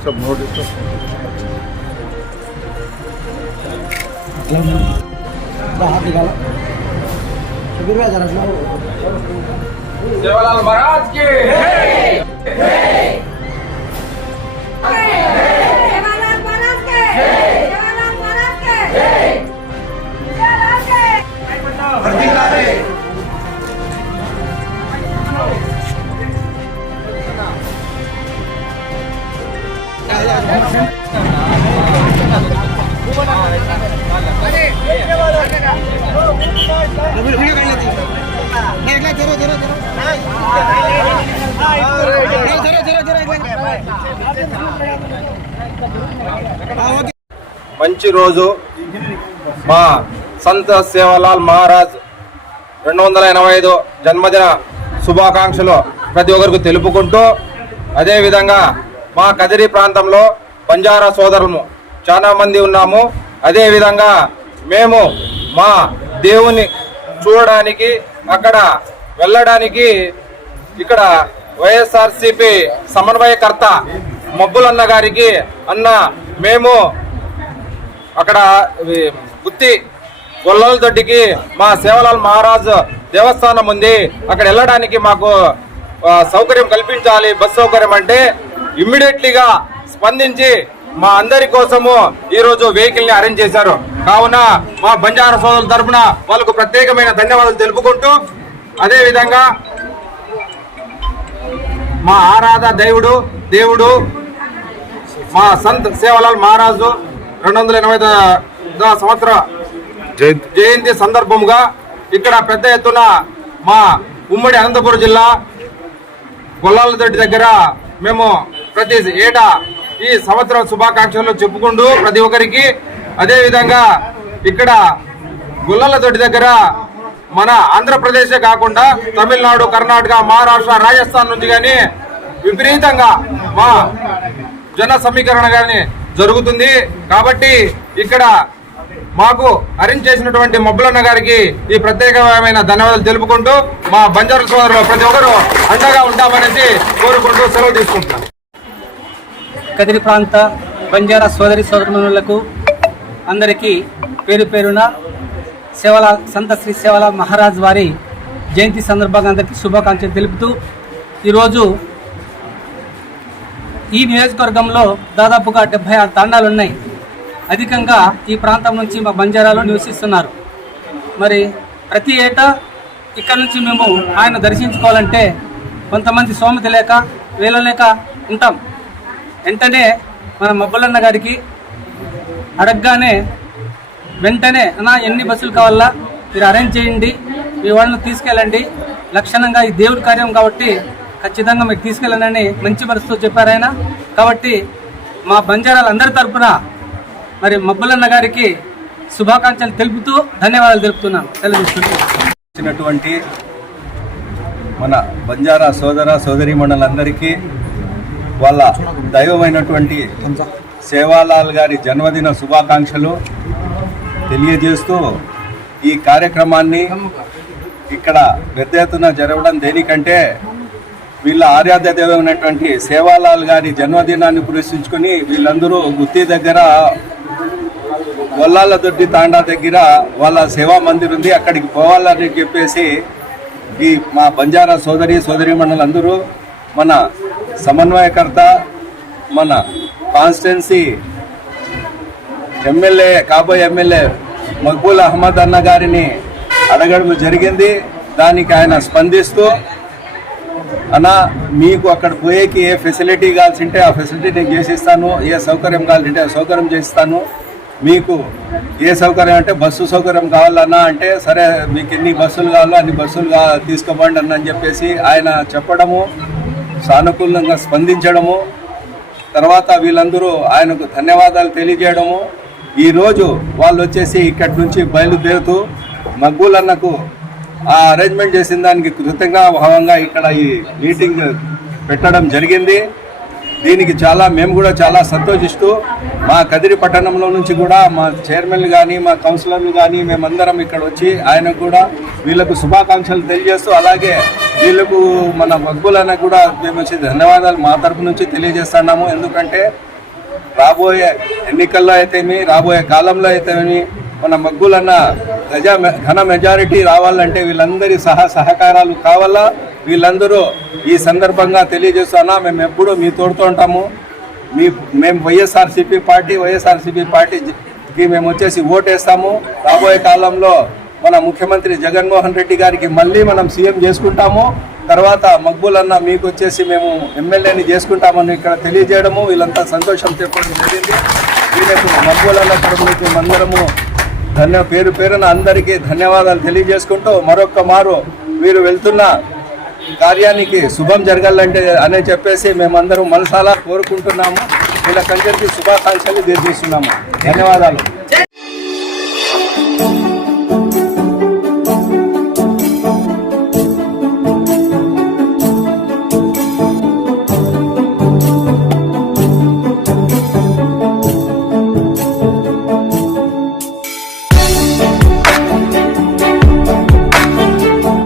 Disturb no disturb. Sevalal Maharaj की మంచి రోజు మా సంత సేవాలాల్ మహారాజ్ 285 జన్మదిన శుభాకాంక్షలు ప్రతి ఒక్కరికి తెలుపుకుంటూ, అదేవిధంగా మా కదిరి ప్రాంతంలో బంజారా సోదరులు చాలా మంది ఉన్నాము. అదేవిధంగా మేము మా దేవుని చూడడానికి అక్కడ వెళ్ళడానికి ఇక్కడ వైఎస్ఆర్సీపీ సమన్వయకర్త మబ్బులన్న గారికి అన్న మేము అక్కడ గుత్తి గొల్లల దొడ్డికి మా సేవలాల్ మహారాజ్ దేవస్థానం ఉంది, అక్కడ వెళ్ళడానికి మాకు సౌకర్యం కల్పించాలి, బస్ సౌకర్యం అంటే ఇమ్మీడియట్లీగా స్పందించి మా అందరి కోసము ఈరోజు వెహికల్ ని అరేంజ్ చేశారు. కావున మా బంజారా సోదరుల తరఫున వాళ్ళకు ప్రత్యేకమైన ధన్యవాదాలు తెలుపుకుంటూ, అదేవిధంగా మా ఆరాధ దేవుడు మా సంత్ సేవాలాల్ మహారాజు 285వ సంవత్సర జయంతి సందర్భంగా ఇక్కడ పెద్ద ఎత్తున మా ఉమ్మడి అనంతపురం జిల్లా గొల్లాలదొడ్డి దగ్గర మేము ప్రతి ఏటా ఈ సంవత్సరం శుభాకాంక్షలు చెప్పుకుంటూ ప్రతి ఒక్కరికి, అదేవిధంగా ఇక్కడ గొల్లాలదొడ్డి దగ్గర మన ఆంధ్రప్రదేశే కాకుండా తమిళనాడు, కర్ణాటక, మహారాష్ట్ర, రాజస్థాన్ నుంచి కానీ విపరీతంగా మా జన సమీకరణ కానీ జరుగుతుంది. కాబట్టి ఇక్కడ మాకు అరేంజ్ చేసినటువంటి మబ్బులన్న గారికి ఈ ప్రత్యేకమైన ధన్యవాదాలు తెలుపుకుంటూ మా బంజారా సోదరులు ప్రతి ఒక్కరు అండగా ఉంటామనేసి కోరుకుంటూ సెలవు తీసుకుంటున్నాం. కదిరి ప్రాంత బంజారా సోదరులకు అందరికీ పేరు పేరున సంత శ్రీ సేవాలాల్ మహారాజ్ వారి జయంతి సందర్భంగా అందరికీ శుభాకాంక్షలు తెలుపుతూ, ఈరోజు ఈ నియోజకవర్గంలో దాదాపుగా 76 తాండాలు ఉన్నాయి. అధికంగా ఈ ప్రాంతం నుంచి మా బంజారాలో నివసిస్తున్నారు. మరి ప్రతి ఏటా ఇక్కడ నుంచి మేము ఆయన దర్శించుకోవాలంటే కొంతమంది సోమత లేక వేలలేక ఉంటాం. వెంటనే మన మబ్బులన్న గారికి అడగగానే వెంటనే అన్నా ఎన్ని బస్సులు కావాలా మీరు అరేంజ్ చేయండి, మీ వాళ్ళని తీసుకెళ్ళండి, లక్షణంగా ఈ దేవుడి కార్యం కాబట్టి ఖచ్చితంగా మీరు తీసుకెళ్ళండి మంచి మనసుతో చెప్పారు ఆయన. కాబట్టి మా బంజారాలందరి తరఫున మరి మబ్బులన్న గారికి శుభాకాంక్షలు తెలుపుతూ ధన్యవాదాలు తెలుపుతున్నాను. తెలియజేస్తున్నటువంటి మన బంజారా సోదరీమణులందరికీ వాళ్ళ దైవమైనటువంటి సేవాలాల్ గారి జన్మదిన శుభాకాంక్షలు తెలియజేస్తూ, ఈ కార్యక్రమాన్ని ఇక్కడ పెద్ద ఎత్తున జరగడం దేనికంటే వీళ్ళ ఆరాధ్య దైవమైనటువంటి సేవాలాల్ గారి జన్మదినాన్ని పురస్కరించుకొని వీళ్ళందరూ గుత్తి దగ్గర గొల్లాలదొడ్డి తాండా దగ్గర వాళ్ళ సేవా మందిర్ ఉంది, అక్కడికి పోవాలని చెప్పేసి ఈ మా బంజారా సోదరీమణులందరూ మన సమన్వయకర్త మన కాన్స్టిట్యున్సీ కాబోయే ఎమ్మెల్యే మక్బూల్ అహ్మద్ అన్న గారిని అడగడం జరిగింది. దానికి ఆయన స్పందిస్తూ, అన్న మీకు అక్కడ పోయేకి ఏ ఫెసిలిటీ కావాల్సింటే ఆ ఫెసిలిటీ నేను చేసిస్తాను, ఏ సౌకర్యం కావాలంటే ఆ సౌకర్యం చేస్తాను, మీకు ఏ సౌకర్యం అంటే బస్సు సౌకర్యం కావాలన్నా అంటే సరే మీకు ఎన్ని బస్సులు కావాలో అన్ని బస్సులు తీసుకోబండి అని చెప్పేసి ఆయన చెప్పడము, సానుకూలంగా స్పందించడము, తర్వాత వీళ్ళందరూ ఆయనకు ధన్యవాదాలు తెలియజేయడము. ఈరోజు వాళ్ళు వచ్చేసి ఇక్కడి నుంచి బయలుదేరుతూ మక్బూల్ అన్నకు ఆ అరేంజ్మెంట్ చేసిన దానికి కృతజ్ఞతా భావంగా ఇక్కడ ఈ మీటింగ్ పెట్టడం జరిగింది. దీనికి మేము కూడా చాలా సంతోషిస్తూ మా కదిరి పట్టణంలో నుంచి కూడా మా చైర్మన్లు కానీ మా కౌన్సిలర్లు కానీ మేమందరం ఇక్కడ వచ్చి ఆయనకు కూడా వీళ్ళకు శుభాకాంక్షలు తెలియజేస్తూ, అలాగే వీళ్ళకు మన మక్బూల్ అన్న కూడా మేము వచ్చి ధన్యవాదాలు మా తరపు నుంచి తెలియజేస్తున్నాము. ఎందుకంటే రాబోయే ఎన్నికల్లో అయితేమి రాబోయే కాలంలో అయితేమి మన మగ్గులన్న ఘన మెజారిటీ రావాలంటే వీళ్ళందరి సహకారాలు కావాలా. వీళ్ళందరూ ఈ సందర్భంగా తెలియజేస్తున్నా మేము ఎప్పుడూ మీ తోడుతూ ఉంటాము. మేము వైఎస్ఆర్సీపీ పార్టీకి మేము వచ్చేసి ఓటేస్తాము. రాబోయే కాలంలో మన ముఖ్యమంత్రి జగన్మోహన్ రెడ్డి గారికి మళ్ళీ మనం సీఎం చేసుకుంటాము. తర్వాత మక్బూల్ అన్న మీకు వచ్చేసి మేము ఎమ్మెల్యేని చేసుకుంటామని ఇక్కడ తెలియజేయడము, వీళ్ళంతా సంతోషం చెప్పడం జరిగింది. వీళ్ళకు మక్బూల్ అన్న తరపున అందరము పేరు పేరున అందరికీ ధన్యవాదాలు తెలియజేసుకుంటూ మరొక్క మారు వీరు వెళ్తున్న కార్యానికి శుభం జరగాలంటే అని చెప్పేసి మేమందరం మనసాలా కోరుకుంటున్నాము. వీళ్ళకందరికీ శుభాకాంక్షలు తెలియజేస్తున్నాము. ధన్యవాదాలు.